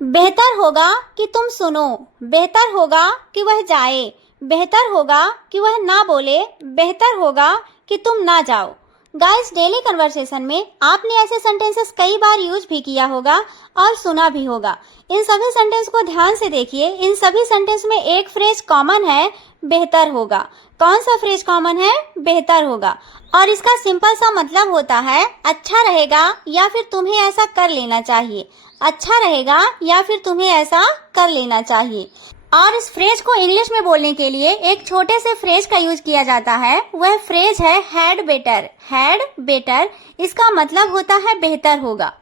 बेहतर होगा कि तुम सुनो, बेहतर होगा कि वह जाए, बेहतर होगा कि वह ना बोले, बेहतर होगा कि तुम ना जाओ। गाइस, डेली कन्वर्सेशन में आपने ऐसे सेंटेंसेस कई बार यूज भी किया होगा और सुना भी होगा। इन सभी सेंटेंस को ध्यान से देखिए। इन सभी सेंटेंस में एक फ्रेज कॉमन है, बेहतर होगा। कौन सा फ्रेज कॉमन है? बेहतर होगा। और इसका सिंपल सा मतलब होता है अच्छा रहेगा या फिर तुम्हें ऐसा कर लेना चाहिए। अच्छा रहेगा या फिर तुम्हें ऐसा कर लेना चाहिए। और इस फ्रेज को इंग्लिश में बोलने के लिए एक छोटे से फ्रेज का यूज किया जाता है। वह फ्रेज है हैड बेटर। हैड बेटर, इसका मतलब होता है बेहतर होगा।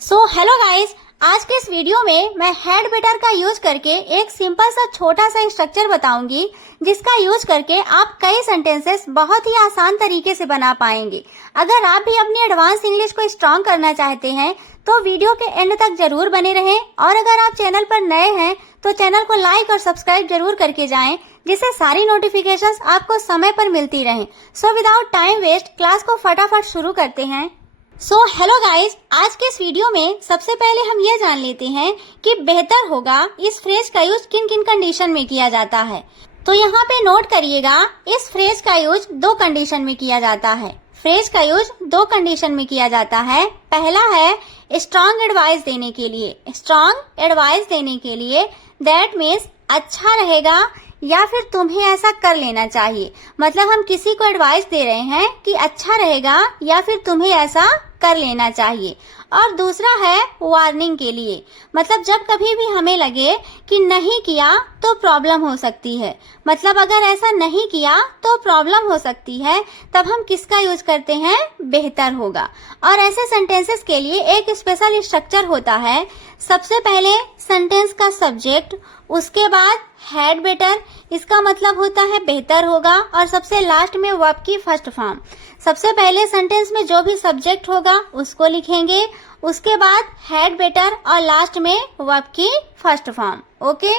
सो हेलो गाइस, आज के इस वीडियो में मैं हैड बेटर का यूज करके एक सिंपल सा छोटा सा स्ट्रक्चर बताऊंगी, जिसका यूज करके आप कई सेंटेंसेस बहुत ही आसान तरीके से बना पाएंगे। अगर आप भी अपनी एडवांस इंग्लिश को स्ट्रॉन्ग करना चाहते हैं तो वीडियो के एंड तक जरूर बने रहें। और अगर आप चैनल पर नए हैं तो चैनल को लाइक और सब्सक्राइब जरूर करके जाएं, जिससे सारी नोटिफिकेशंस आपको समय पर मिलती रहें। So without time waste class को फटाफट शुरू करते हैं। सो हेलो गाइस, आज के इस वीडियो में सबसे पहले हम ये जान लेते हैं कि बेहतर होगा इस फ्रेज का यूज किन किन कंडीशन में किया जाता है। तो यहाँ पे नोट करिएगा, इस फ्रेज का यूज दो कंडीशन में किया जाता है। फ्रेज का यूज दो कंडीशन में किया जाता है। पहला है स्ट्रॉन्ग एडवाइस देने के लिए। स्ट्रॉन्ग एडवाइस देने के लिए, दैट मीन्स अच्छा रहेगा या फिर तुम्हें ऐसा कर लेना चाहिए। मतलब हम किसी को एडवाइस दे रहे हैं कि अच्छा रहेगा या फिर तुम्हें ऐसा कर लेना चाहिए। और दूसरा है वार्निंग के लिए। मतलब जब कभी भी हमें लगे कि नहीं किया तो प्रॉब्लम हो सकती है, मतलब अगर ऐसा नहीं किया तो प्रॉब्लम हो सकती है, तब हम किसका यूज करते हैं? बेहतर होगा। और ऐसे सेंटेंसेस के लिए एक स्पेशल स्ट्रक्चर होता है। सबसे पहले सेंटेंस का सब्जेक्ट, उसके बाद हैड बेटर, इसका मतलब होता है बेहतर होगा, और सबसे लास्ट में वर्ब की फर्स्ट फॉर्म। सबसे पहले सेंटेंस में जो भी सब्जेक्ट होगा उसको लिखेंगे, उसके बाद हैड बेटर और लास्ट में वर्ब की फर्स्ट फॉर्म। ओके,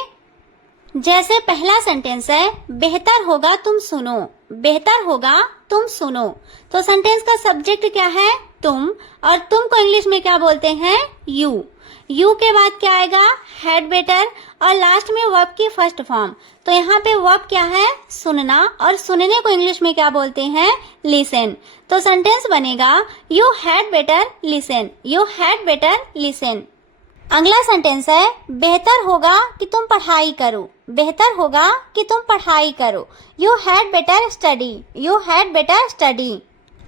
जैसे पहला सेंटेंस है बेहतर होगा तुम सुनो, बेहतर होगा तुम सुनो। तो सेंटेंस का सब्जेक्ट क्या है? तुम। और तुम को इंग्लिश में क्या बोलते हैं? यू। यू के बाद क्या आएगा? हैड बेटर, और लास्ट में वर्ब की फर्स्ट फॉर्म। तो यहाँ पे वर्ब क्या है? सुनना, और सुनने को इंग्लिश में क्या बोलते हैं? लिसन। तो सेंटेंस बनेगा you had better listen, you had better listen. अगला सेंटेंस है बेहतर होगा कि तुम पढ़ाई करो, बेहतर होगा कि तुम पढ़ाई करो। You had better study, you had better study.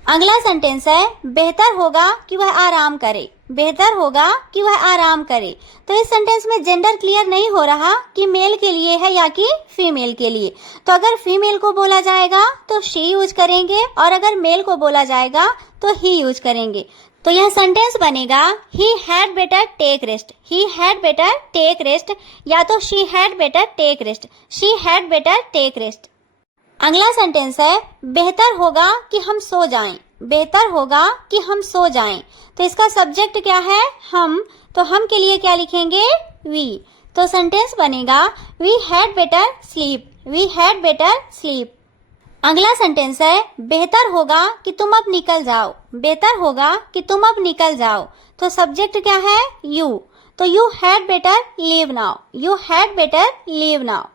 अगला सेंटेंस है बेहतर होगा कि वह आराम करे, बेहतर होगा कि वह आराम करे। तो इस सेंटेंस में जेंडर क्लियर नहीं हो रहा कि मेल के लिए है या कि फीमेल के लिए। तो अगर फीमेल को बोला जाएगा तो शी यूज करेंगे, और अगर मेल को बोला जाएगा तो ही यूज करेंगे। तो यह सेंटेंस बनेगा he had better take rest, he had better take rest, या तो she had better take rest, she had better take rest. अगला सेंटेंस है बेहतर होगा कि हम सो जाएं, बेहतर होगा कि हम सो जाएं। तो इसका सब्जेक्ट क्या है? हम। तो हम के लिए क्या लिखेंगे? वी। तो सेंटेंस बनेगा we had better sleep, we had better sleep. अगला सेंटेंस है बेहतर होगा कि तुम अब निकल जाओ, बेहतर होगा कि तुम अब निकल जाओ। तो सब्जेक्ट क्या है? यू। तो you had better leave now, you had better leave now.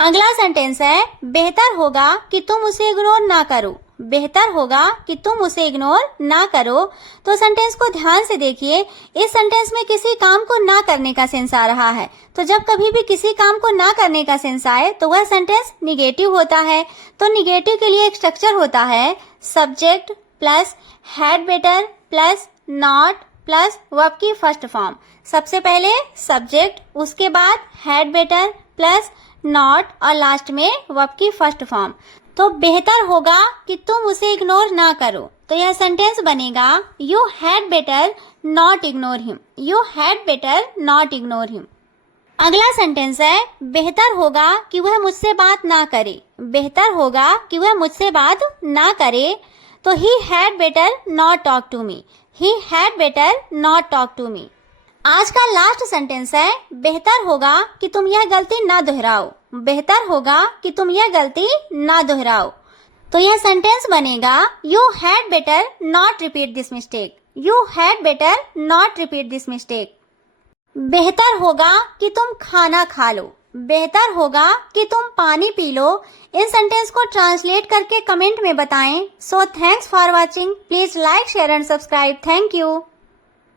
अगला सेंटेंस है बेहतर होगा कि तुम उसे इग्नोर ना करो, बेहतर होगा कि तुम उसे इग्नोर ना करो। तो सेंटेंस को ध्यान से देखिए। इस सेंटेंस में किसी काम को ना करने का सेंस आ रहा है। तो जब कभी भी किसी काम को ना करने का सेंस आए तो वह सेंटेंस निगेटिव होता है। तो निगेटिव के लिए एक स्ट्रक्चर होता है subject plus had better plus not plus verb की फर्स्ट फॉर्म। सबसे पहले सब्जेक्ट, उसके बाद हैड बेटर प्लस नॉट, और लास्ट में वर्ब की फर्स्ट फॉर्म। तो बेहतर होगा कि तुम उसे इग्नोर ना करो। तो यह सेंटेंस बनेगा you had better not ignore him, you had better not ignore him. अगला सेंटेंस है बेहतर होगा कि वह मुझसे बात ना करे, बेहतर होगा कि वह मुझसे बात ना करे। तो he had better not talk to me, he had better not talk to me. आज का लास्ट सेंटेंस है बेहतर होगा कि तुम यह गलती ना दोहराओ, बेहतर होगा कि तुम यह गलती ना दोहराओ। तो यह सेंटेंस बनेगा you had better not repeat this mistake, you had better not repeat this mistake. बेहतर होगा कि तुम खाना खा लो, बेहतर होगा कि तुम पानी पी लो। इन सेंटेंस को ट्रांसलेट करके कमेंट में बताएं। So thanks for watching. Please like, share and subscribe. Thank you.